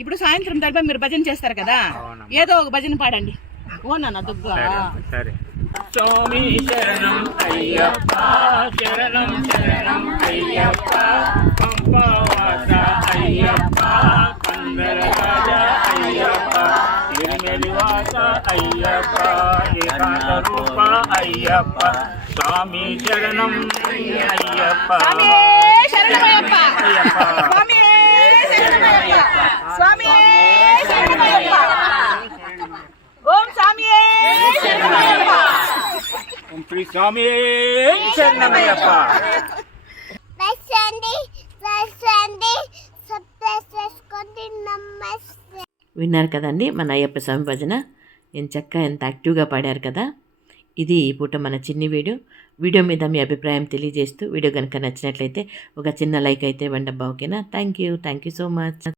ఇప్పుడు సాయంత్రం తర్వాత మీరు భజన చేస్తారు కదా, ఏదో ఒక భజన పాడండి. ఓ నాన్న దుగ్గా. సరే. స్వామి శరణం అయ్యప్ప, శరణం శరణం అయ్యప్ప, పంపవాస అయ్యప్ప, కందర రాజా అయ్యప్ప, తిరుమెలివాస అయ్యప్ప, ఏకాంత రూప అయ్యప్ప, స్వామి శరణం అయ్యప్ప, శరణమయ్యప్ప, స్వామి శరణమయ్యప్ప, ఓం స్వామి శరణమయ్యప్ప, ఓం శ్రీ స్వామి శరణమయ్యప్ప. విన్నారు కదండి మన అయ్యప్ప స్వామి భజన. ఎంత యాక్టివ్గా పాడారు కదా. ఇది ఈ పూట మన చిన్ని వీడియో మీద మీ అభిప్రాయం తెలియజేస్తూ, వీడియో కనుక నచ్చినట్లయితే ఒక చిన్న లైక్ అయితే ఇవ్వండి అబ్బా. ఓకేనా? Thank you so much.